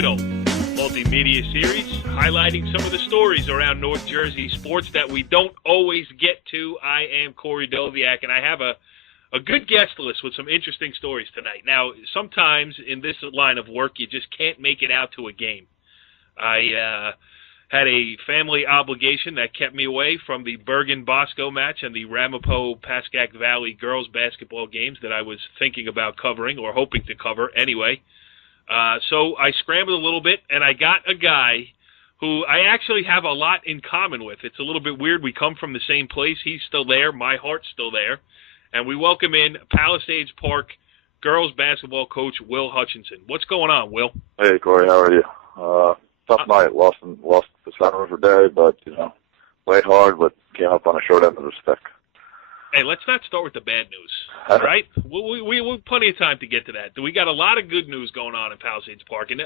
original multimedia series highlighting some of the stories around North Jersey sports that we don't always get to. I am Corey Doviak, and I have a good guest list with some interesting stories tonight. Now, sometimes in this line of work, you just can't make it out to a game. I had a family obligation that kept me away from the Bergen-Bosco match and the Ramapo-Pascack Valley girls basketball games that I was thinking about covering, or hoping to cover anyway. So I scrambled a little bit, and I got a guy who I actually have a lot in common with. It's a little bit weird. We come from the same place. He's still there. My heart's still there. And we welcome in Palisades Park girls basketball coach Will Hutchinson. What's going on, Will? Hey, Corey. How are you? Tough night. Lost the Sun River day, but, played hard, but came up on a short end of the stick. Hey, let's not start with the bad news, all right? We have plenty of time to get to that. We got a lot of good news going on in Palisades Park, and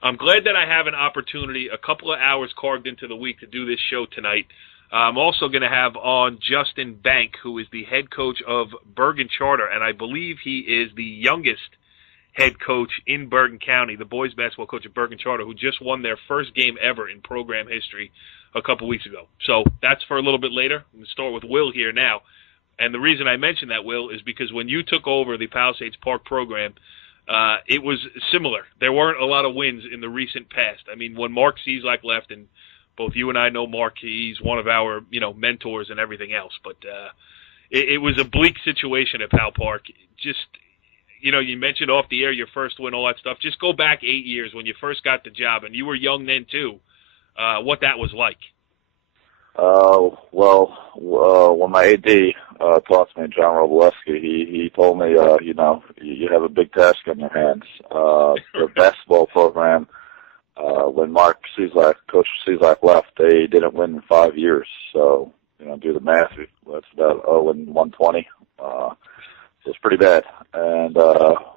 I'm glad that I have an opportunity, a couple of hours carved into the week, to do this show tonight. I'm also going to have on Justin Bank, who is the head coach of Bergen Charter, and I believe he is the youngest head coach in Bergen County, the boys basketball coach of Bergen Charter, who just won their first game ever in program history a couple weeks ago. So that's for a little bit later. I'm going to start with Will here now. And the reason I mention that, Will, is because when you took over the Palisades Park program, it was similar. There weren't a lot of wins in the recent past. I mean, when Mark Cieslak left, and both you and I know Mark, he's one of our mentors and everything else. But it was a bleak situation at Pal Park. Just, you mentioned off the air your first win, all that stuff. Just go back 8 years when you first got the job, and you were young then too, what that was like. When my AD talked to me, John Robolewski, he told me, you have a big task on your hands. The basketball program, when Coach Cieslak left, they didn't win in 5 years. So, do the math. That's about 0-120. So it's pretty bad. And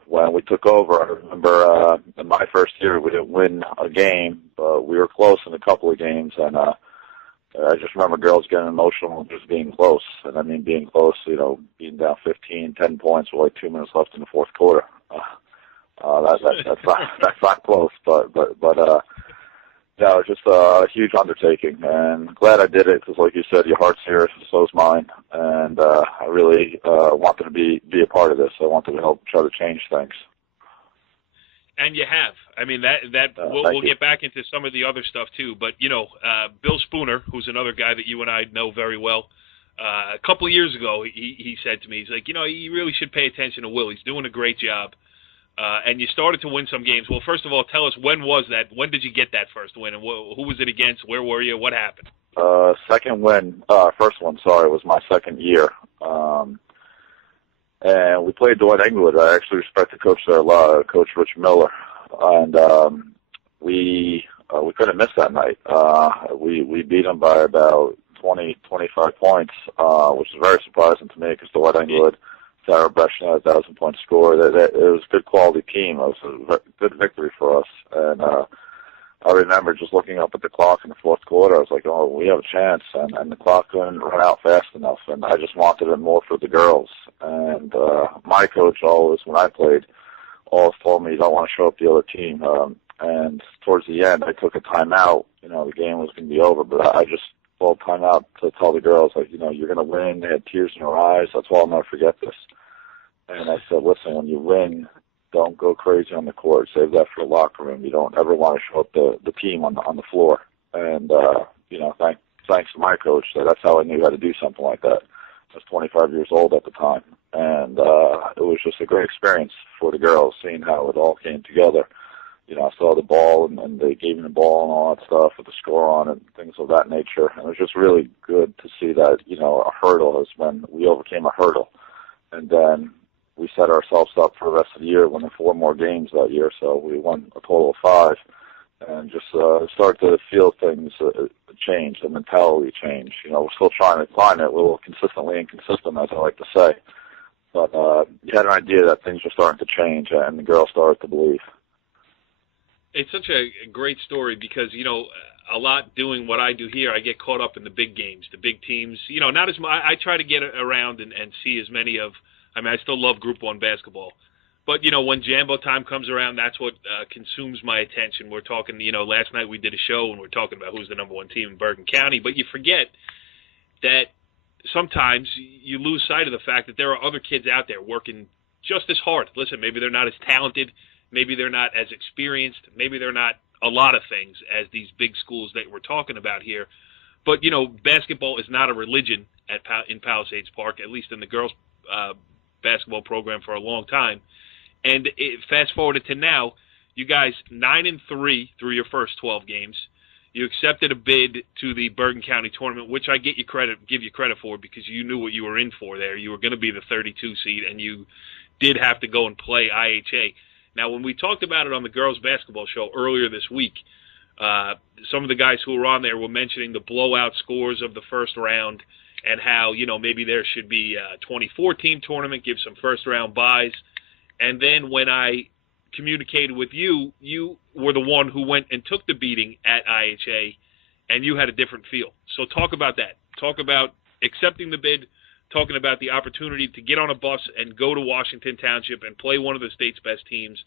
when we took over, I remember in my first year, we didn't win a game, but we were close in a couple of games, and I just remember girls getting emotional and just being close. And I mean being close, being down 10 points with like 2 minutes left in the fourth quarter. That's not close, but it's just a huge undertaking. And glad I did it because, like you said, your heart's here, so is mine. And I really wanted to be a part of this. I wanted to help try to change things. And you have. I mean, we'll get back into some of the other stuff, too. But, Bill Spooner, who's another guy that you and I know very well, a couple of years ago, he said to me, he's like, you really should pay attention to Will. He's doing a great job. And you started to win some games. Well, first of all, tell us, when was that? When did you get that first win? And who was it against? Where were you? What happened? Second win. First one, was my second year. And we played Dwight Englewood. I actually respect the coach there a lot, Coach Rich Miller. And we couldn't miss that night. We beat them by about 20, 25 points, which is very surprising to me because Dwight Englewood, Sarah Breshna, 1,000-point score. It was a good quality team. It was a good victory for us. And I remember just looking up at the clock in the fourth quarter. I was like, oh, we have a chance. And the clock couldn't run out fast enough. And I just wanted it more for the girls. And my coach always, when I played, always told me you don't want to show up the other team. And towards the end, I took a timeout. The game was going to be over. But I just called timeout to tell the girls, like, you're going to win. They had tears in their eyes. That's why I'll never forget this. And I said, listen, when you win, don't go crazy on the court. Save that for the locker room. You don't ever want to show up the team on the floor. And, thanks to my coach, that's how I knew how to do something like that. I was 25 years old at the time. And it was just a great experience for the girls, seeing how it all came together. I saw the ball, and they gave me the ball and all that stuff with the score on it and things of that nature. And it was just really good to see that, a hurdle is when we overcame a hurdle. And then we set ourselves up for the rest of the year, winning 4 more games that year. So we won a total of 5. And just start to feel things change, the mentality change. We're still trying to climb it a little consistently inconsistent, as I like to say. But you had an idea that things were starting to change, and the girls started to believe. It's such a great story because, a lot doing what I do here, I get caught up in the big games, the big teams. Not as much. I try to get around and see as many of, I still love Group 1 basketball. But, when Jambo time comes around, that's what consumes my attention. We're talking, last night we did a show and we're talking about who's the number one team in Bergen County. But you forget that sometimes you lose sight of the fact that there are other kids out there working just as hard. Listen, maybe they're not as talented. Maybe they're not as experienced. Maybe they're not a lot of things as these big schools that we're talking about here. But, basketball is not a religion in Palisades Park, at least in the girls' basketball program for a long time. And fast forward to now, you guys 9-3 through your first 12 games. You accepted a bid to the Bergen County Tournament, which I give you credit for because you knew what you were in for there. You were going to be the 32 seed, and you did have to go and play IHA. Now, when we talked about it on the girls' basketball show earlier this week, some of the guys who were on there were mentioning the blowout scores of the first round and how, maybe there should be a 24-team tournament, give some first-round buys. And then when I communicated with you, you were the one who went and took the beating at IHA, and you had a different feel. So talk about that. Talk about accepting the bid, talking about the opportunity to get on a bus and go to Washington Township and play one of the state's best teams,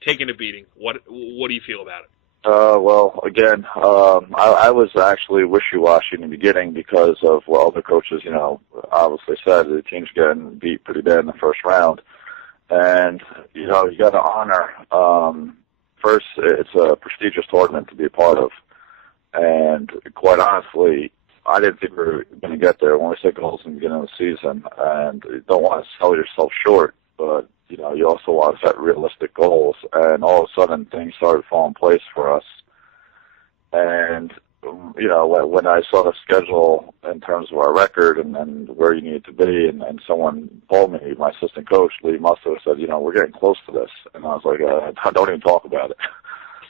taking a beating. What do you feel about it? Well, again, I was actually wishy-washy in the beginning because of what other coaches, obviously said the team's getting beat pretty bad in the first round. And, you got to honor, first, it's a prestigious tournament to be a part of. And quite honestly, I didn't think we were going to get there when we set goals in the beginning of the season. And you don't want to sell yourself short, but, you also want to set realistic goals. And all of a sudden, things started to fall in place for us. And, when I saw the schedule in terms of our record and where you needed to be, and someone told me, my assistant coach, Lee Musto, said, we're getting close to this. And I was like, don't even talk about it.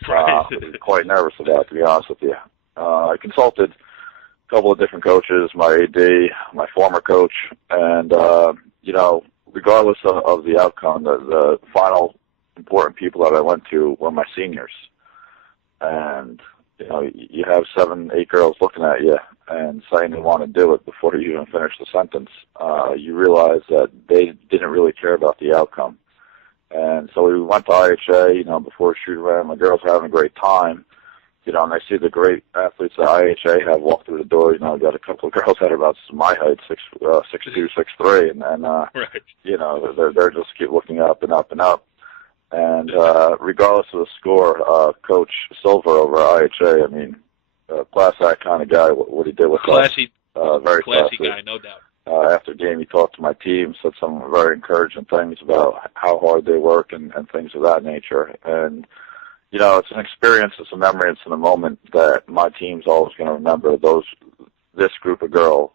I was quite nervous about it, to be honest with you. I consulted a couple of different coaches, my AD, my former coach, and, regardless of the outcome, the final important people that I went to were my seniors. And, you have 7, 8 girls looking at you and saying they want to do it before you even finish the sentence. You realize that they didn't really care about the outcome. And so we went to IHA, before shoot around. My girls were having a great time, and I see the great athletes that IHA have walk through the door. I got a couple of girls that are about my height, 6'2", 6'3", and right. They're just keep looking up and up and up. And regardless of the score, Coach Silver over IHA, class act kind of guy, what he did with classy, us. Very classy guy, no doubt. After the game, he talked to my team, said some very encouraging things about how hard they work and things of that nature. And, it's an experience, it's a memory, it's in a moment that my team's always going to remember. This group of girls,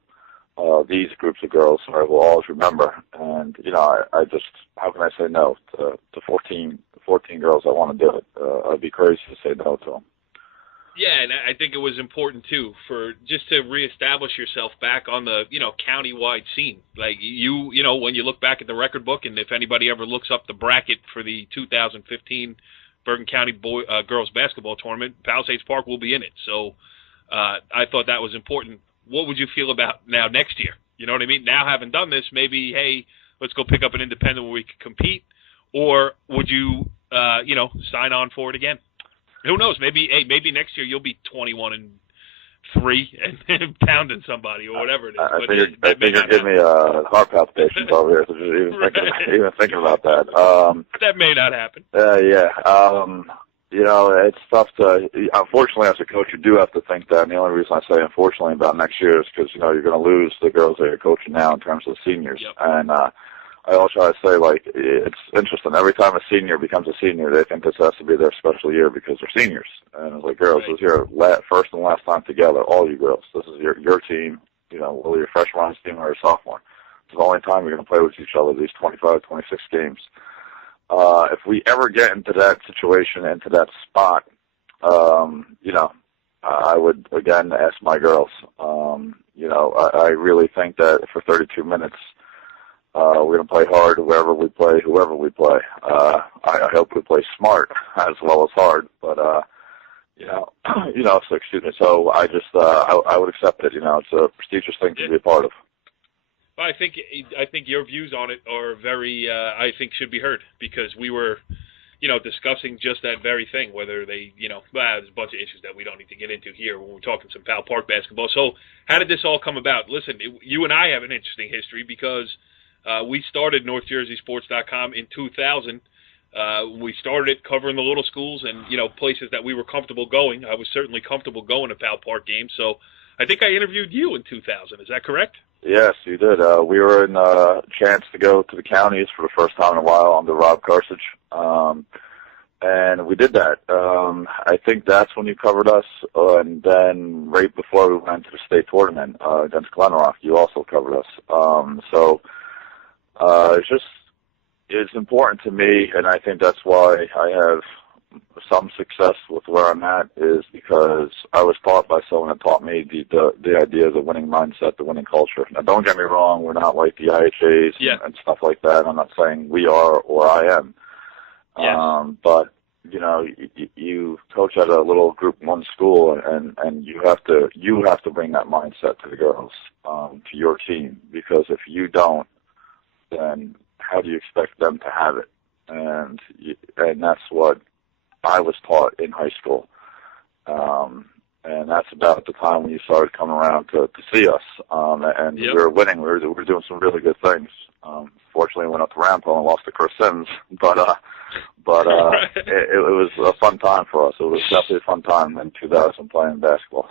these groups of girls, I will always remember. And, I just, how can I say no to 14 girls that want to do it? I'd be crazy to say no to them. Yeah, and I think it was important, too, for just to reestablish yourself back on the, county-wide scene. Like, when you look back at the record book, and if anybody ever looks up the bracket for the 2015 Bergen County girls basketball tournament, Palisades Park will be in it. So I thought that was important. What would you feel about now next year? You know what I mean? Now, having done this, maybe, hey, let's go pick up an independent where we can compete. Or would you, sign on for it again? Who knows? Maybe next year you'll be 21-3 and pounding somebody or whatever it is. I think you're giving me heart palpitations over here. So even thinking about that. That may not happen. Yeah. It's tough to. Unfortunately, as a coach, you do have to think that. And the only reason I say unfortunately about next year is because you're going to lose the girls that you're coaching now in terms of the seniors. Yep. And I always try to say, it's interesting. Every time a senior becomes a senior, they think this has to be their special year because they're seniors. And it's like, girls, right. This is your first and last time together, all you girls. This is your team, whether you're a freshman team or a sophomore. It's the only time you're going to play with each other these 25, 26 games. If we ever get into that situation, into that spot, I would, again, ask my girls. I really think that for 32 minutes, we're going to play hard whoever we play. I hope we play smart as well as hard. But, so excuse me. So I just, I would accept it. It's a prestigious thing to be a part of. Well, I think your views on it are very I think should be heard, because we were discussing just that very thing, whether they, there's a bunch of issues that we don't need to get into here when we're talking some Pal Park basketball. So how did this all come about? Listen, you and I have an interesting history, because we started NorthJerseySports.com in 2000. We started it covering the little schools and, places that we were comfortable going. I was certainly comfortable going to Pal Park games. So I think I interviewed you in 2000. Is that correct? Yes, you did. We were in a chance to go to the counties for the first time in a while under Rob Karsich. And we did that. I think that's when you covered us. And then right before we went to the state tournament against Glenrock, you also covered us. It's important to me, and I think that's why I have some success with where I'm at, is because I was taught by someone that taught me the idea of the winning mindset, the winning culture. Now, don't get me wrong, we're not like the IHAs and stuff like that. I'm not saying we are or I am. Yes. But, you coach at a little Group 1 school, and you have to bring that mindset to the girls, to your team, because if you don't, then how do you expect them to have it? And that's what I was taught in high school. And that's about the time when you started coming around to see us. And we were winning. We were doing some really good things. Fortunately, we went up to Rampo and lost to Chris Sims. But it was a fun time for us. It was definitely a fun time in 2000 playing basketball.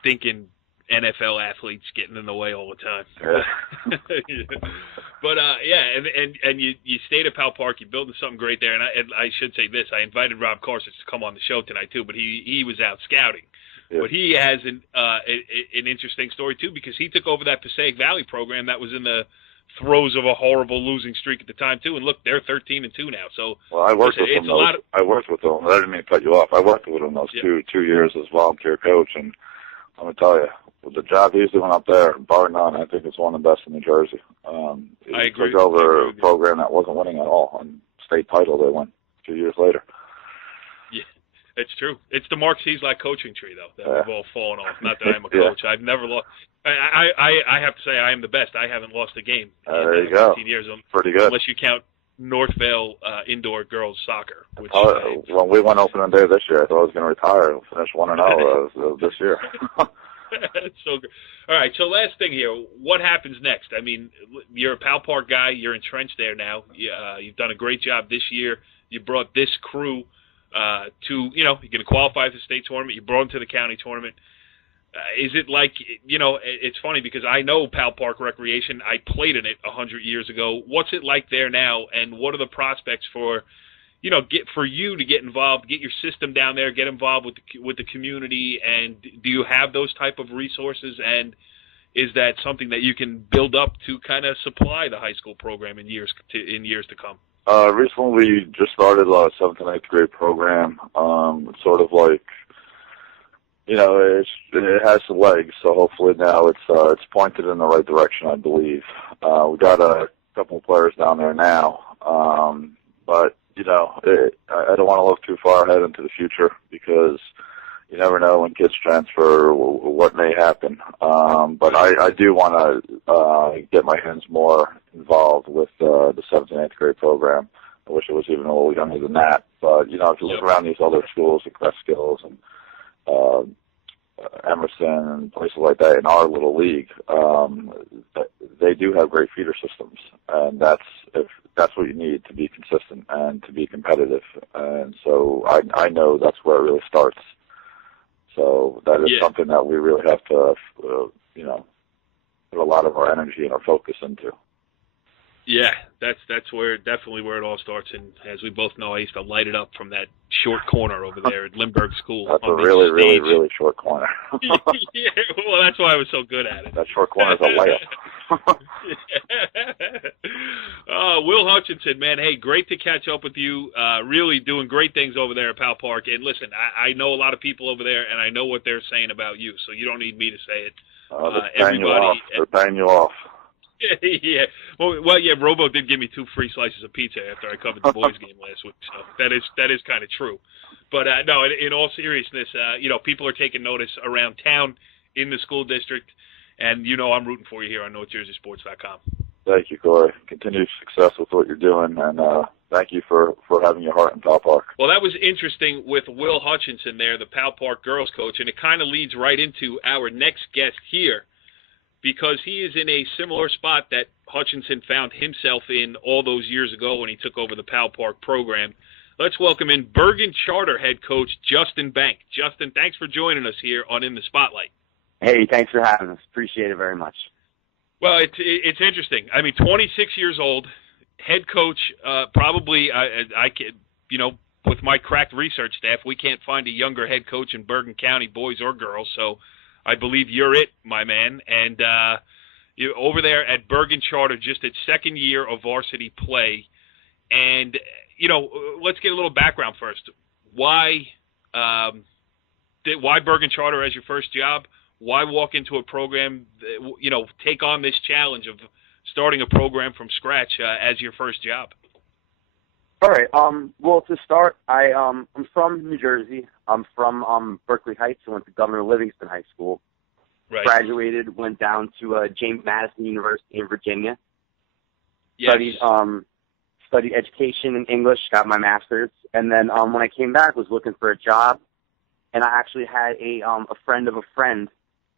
Stinking NFL athletes getting in the way all the time. Yeah. But and you stayed at Pal Park. You're building something great there. And I should say this: I invited Rob Karsich to come on the show tonight too, but he was out scouting. Yeah. But he has an interesting story too, because he took over that Passaic Valley program that was in the throes of a horrible losing streak at the time too. And look, they're 13-2 now. So I worked with them. I worked with them. I didn't mean to cut you off. I worked with them those two years as volunteer coach, and I'm gonna tell you, the job he's doing up there, bar none, I think it's one of the best in New Jersey. I agree. Took over a program that wasn't winning at all, and state title they won 2 years later. Yeah, it's true. It's the Mark Cieslak coaching tree, though, that we've all fallen off. Not that I'm a coach. I've never lost. I have to say I am the best. I haven't lost a game in there you go. 15 years. Pretty good. Unless you count Northvale indoor girls soccer. Which when we went opening day this year, I thought I was going to retire and finish 1-0 this year. That's so good. All right, so last thing here. What happens next? I mean, you're a Pal Park guy. You're entrenched there now. You've done a great job this year. You brought this crew to, you're going to qualify for the state tournament. You brought them to the county tournament. Is it like, it's funny because I know Pal Park Recreation. I played in it 100 years ago. What's it like there now, and what are the prospects for for you to get involved, get your system down there, get involved with the community, and do you have those type of resources, and is that something that you can build up to kind of supply the high school program in years to come? Recently, we just started a 7th and 8th grade program. It's sort of like, it has some legs, so hopefully now it's pointed in the right direction, I believe. We got a couple of players down there now, but I don't want to look too far ahead into the future, because you never know when kids transfer what may happen. But I do want to get my hands more involved with the 7th and 8th grade program. I wish it was even a little younger than that. But, if you look around these other schools, like Crestskills and Emerson and places like that in our little league, they do have great feeder systems, and that's what you need to be consistent and to be competitive. And so I know that's where it really starts. So that is something that we really have to, put a lot of our energy and our focus into. Yeah, that's definitely where it all starts. And as we both know, I used to light it up from that short corner over there at Lindbergh School. That's a really, really, really short corner. Yeah, well, that's why I was so good at it. That short corner is a layup. Will Hutchinson, man, hey, great to catch up with you. Really doing great things over there at Pal Park. And listen, I know a lot of people over there, and I know what they're saying about you, so you don't need me to say it. They're paying you off. Yeah. Well, yeah. Robo did give me 2 free slices of pizza after I covered the boys' game last week, so that is kind of true. But no, in all seriousness, people are taking notice around town in the school district. And you know I'm rooting for you here on NorthJerseySports.com. Thank you, Corey. Continued success with what you're doing, and thank you for having your heart in Pal Park. Well, that was interesting with Will Hutchinson there, the Pal Park girls coach, and it kind of leads right into our next guest here, because he is in a similar spot that Hutchinson found himself in all those years ago when he took over the Pal Park program. Let's welcome in Bergen Charter head coach Justin Bank. Justin, thanks for joining us here on In the Spotlight. Hey, thanks for having us. Appreciate it very much. Well, it's interesting. I mean, 26 years old, head coach. Probably, I can, you know, with my cracked research staff, we can't find a younger head coach in Bergen County, boys or girls. So, I believe you're it, my man. And you're over there at Bergen Charter, just its second year of varsity play. And you know, let's get a little background first. Why Bergen Charter as your first job? Why walk into a program, you know, take on this challenge of starting a program from scratch as your first job? All right. Well, to start, I'm from New Jersey. I'm from Berkeley Heights. I went to Governor Livingston High School. Right. Graduated, went down to James Madison University in Virginia. Yes. Studied education and English, got my master's, and then when I came back, was looking for a job, and I actually had a friend of a friend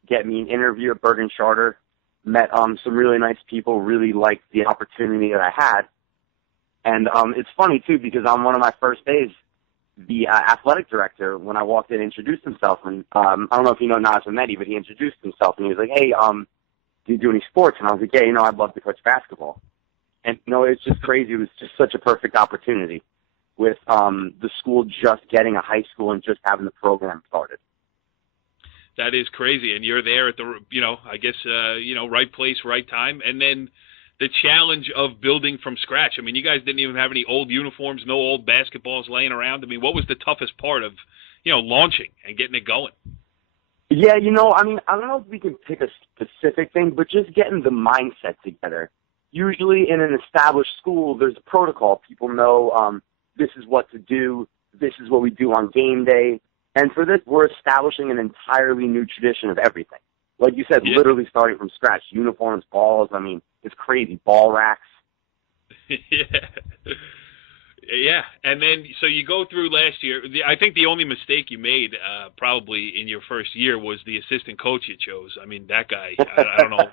get me an interview at Bergen Charter. Met some really nice people, really liked the opportunity that I had, and it's funny too because on one of my first days, the athletic director, when I walked in, introduced himself, and I don't know if you know Naz Mehdi, but he introduced himself, and he was like, "Hey, do you do any sports?" And I was like, "Yeah, you know, I'd love to coach basketball." And, you know, it's just crazy. It was just such a perfect opportunity with the school just getting a high school and just having the program started. That is crazy. And you're there at the, you know, I guess, you know, right place, right time. And then the challenge of building from scratch. I mean, you guys didn't even have any old uniforms, no old basketballs laying around. I mean, what was the toughest part of, you know, launching and getting it going? Yeah, you know, I mean, I don't know if we can pick a specific thing, but just getting the mindset together. Usually in an established school, there's a protocol. People know this is what to do. This is what we do on game day. And for this, we're establishing an entirely new tradition of everything. Like you said, literally starting from scratch. Uniforms, balls. I mean, it's crazy. Ball racks. Yeah. And then, so you go through last year. I think the only mistake you made probably in your first year was the assistant coach you chose. I mean, that guy, I don't know.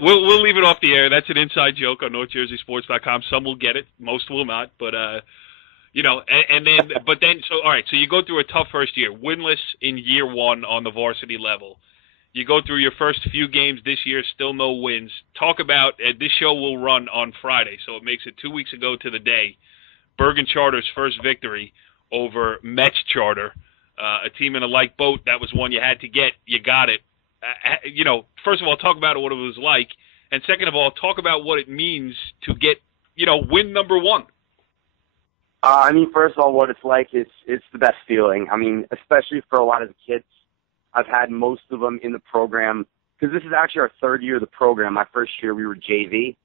We'll leave it off the air. That's an inside joke on NorthJerseySports.com. Some will get it, most will not. But you know, so all right. So you go through a tough first year, winless in year one on the varsity level. You go through your first few games this year, still no wins. Talk about this show will run on Friday, so it makes it 2 weeks ago to the day. Bergen Charter's first victory over Metz Charter, a team in a like boat. That was one you had to get. You got it. You know, first of all, talk about what it was like, and second of all, talk about what it means to get, you know, win number one. I mean, first of all, what it's like, it's the best feeling. I mean, especially for a lot of the kids. I've had most of them in the program, because this is actually our third year of the program. My first year, we were JV,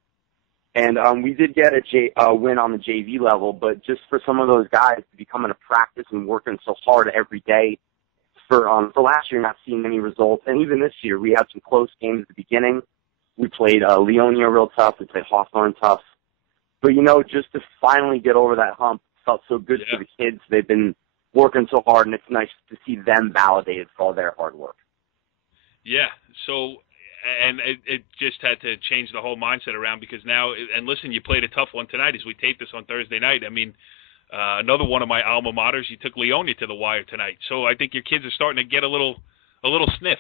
and we did get a win on the JV level, but just for some of those guys to be coming to practice and working so hard every day, for last year not seeing any results, and even this year we had some close games at the beginning. We played Leonia real tough. We played Hawthorne tough. But, you know, just to finally get over that hump felt so good for the kids. They've been working so hard, and it's nice to see them validated for all their hard work. Yeah, so, and it just had to change the whole mindset around because now, and listen, you played a tough one tonight as we taped this on Thursday night. I mean, another one of my alma maters, you took Leonia to the wire tonight. So I think your kids are starting to get a little sniff.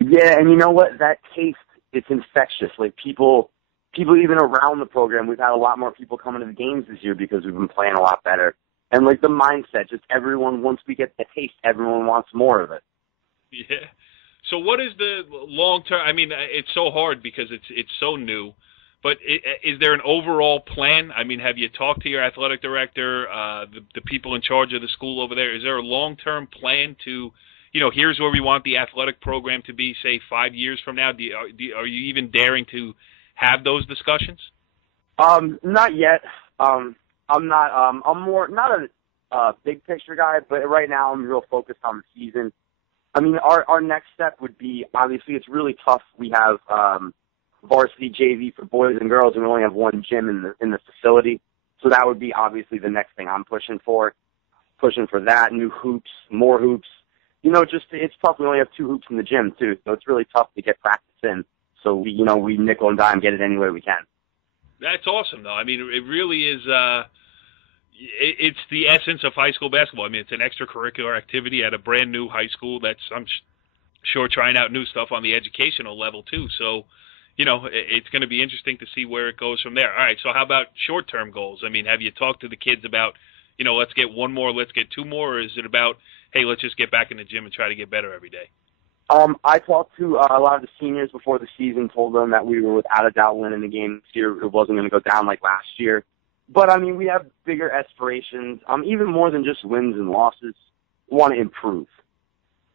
Yeah, and you know what? That taste, it's infectious. Like people even around the program, we've had a lot more people coming to the games this year because we've been playing a lot better. And like the mindset, just everyone, once we get the taste, everyone wants more of it. Yeah. So what is the long term? I mean, it's so hard because it's so new. But is there an overall plan? I mean, have you talked to your athletic director, the people in charge of the school over there? Is there a long-term plan to, you know, here's where we want the athletic program to be, say, 5 years from now? Are you even daring to have those discussions? Not yet. I'm more not a big picture guy, but right now I'm real focused on the season. I mean, our next step would be, obviously, it's really tough. We have varsity JV for boys and girls, and we only have one gym in the facility. So that would be obviously the next thing I'm pushing for that, new hoops, more hoops. You know, just it's tough. We only have 2 hoops in the gym too, so it's really tough to get practice in. So we nickel and dime get it any way we can. That's awesome, though. I mean, it really is. It's the essence of high school basketball. I mean, it's an extracurricular activity at a brand new high school that's, I'm sure, trying out new stuff on the educational level too. So, you know, it's going to be interesting to see where it goes from there. All right, so how about short-term goals? I mean, have you talked to the kids about, you know, let's get 1 more, let's get 2 more, or is it about, hey, let's just get back in the gym and try to get better every day? I talked to a lot of the seniors before the season, told them that we were without a doubt winning the game this year. It wasn't going to go down like last year. But, I mean, we have bigger aspirations, even more than just wins and losses. We want to improve.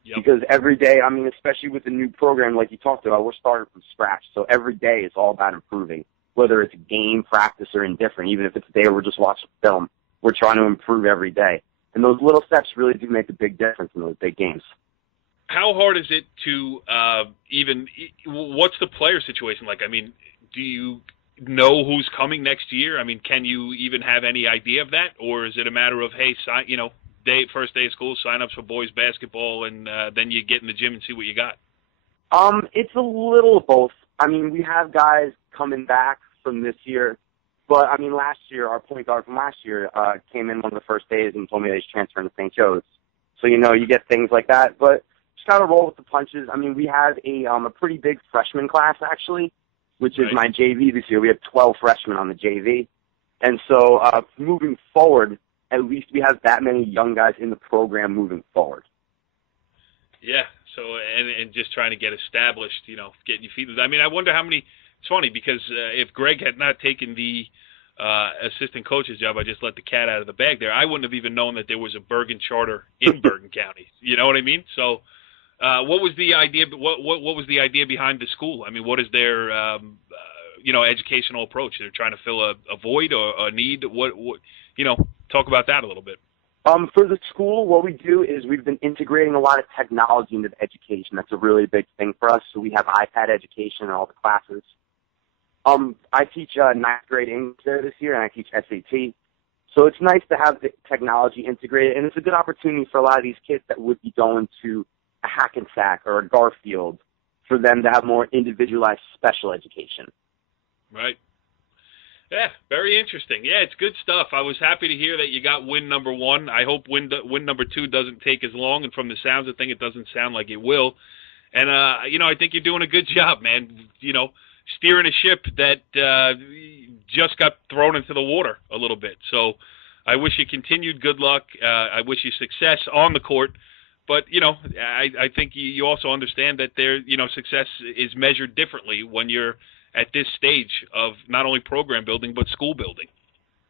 Yep. Because every day, I mean, especially with the new program like you talked about, we're starting from scratch. So every day it's all about improving, whether it's game, practice, or indifferent. Even if it's a day where we're just watching film, we're trying to improve every day. And those little steps really do make a big difference in those big games. How hard is it to what's the player situation like? I mean, do you know who's coming next year? I mean, can you even have any idea of that? Or is it a matter of, hey, first day of school, sign-ups for boys basketball, and then you get in the gym and see what you got? It's a little of both. I mean, we have guys coming back from this year. But, I mean, last year, our point guard from last year came in one of the first days and told me that he's transferring to St. Joe's. So, you know, you get things like that. But just got to roll with the punches. I mean, we have a pretty big freshman class, actually, which is my JV this year. We have 12 freshmen on the JV. And so moving forward, at least we have that many young guys in the program moving forward. Yeah, so and just trying to get established, you know, getting your feet. I mean, I wonder how many. It's funny because if Greg had not taken the assistant coach's job, I just let the cat out of the bag there. I wouldn't have even known that there was a Bergen Charter in Bergen County. You know what I mean? So, what was the idea? What was the idea behind the school? I mean, what is their educational approach? They're trying to fill a void or a need. What talk about that a little bit. For the school, what we do is we've been integrating a lot of technology into the education. That's a really big thing for us. So we have iPad education in all the classes. I teach 9th grade English there this year, and I teach SAT. So it's nice to have the technology integrated, and it's a good opportunity for a lot of these kids that would be going to a Hackensack or a Garfield for them to have more individualized special education. Right. Yeah, very interesting. Yeah, it's good stuff. I was happy to hear that you got win number 1. I hope win number 2 doesn't take as long, and from the sounds of things, it doesn't sound like it will. And, I think you're doing a good job, man. You know, steering a ship that just got thrown into the water a little bit. So I wish you continued good luck. I wish you success on the court. But, I think you also understand that success is measured differently when you're at this stage of not only program building but school building.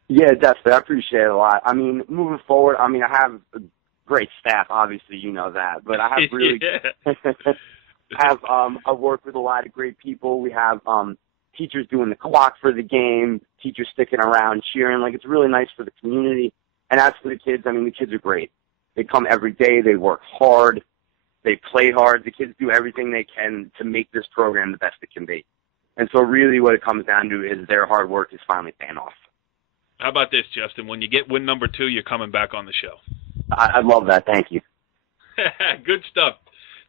Yeah, definitely. I appreciate it a lot. I mean, moving forward, I have a great staff, obviously, you know that. But I have really I work with a lot of great people. We have teachers doing the clock for the game, teachers sticking around cheering. Like, it's really nice for the community. And as for the kids, the kids are great. They come every day. They work hard. They play hard. The kids do everything they can to make this program the best it can be. And so really what it comes down to is their hard work is finally paying off. How about this, Justin? When you get win number 2, you're coming back on the show. I'd love that. Thank you. Good stuff.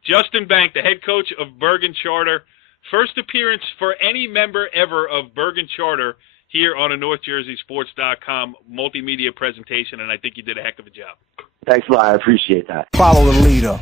Justin Bank, the head coach of Bergen Charter. First appearance for any member ever of Bergen Charter here on a NorthJerseySports.com multimedia presentation, and I think you did a heck of a job. Thanks a lot. I appreciate that. Follow the leader.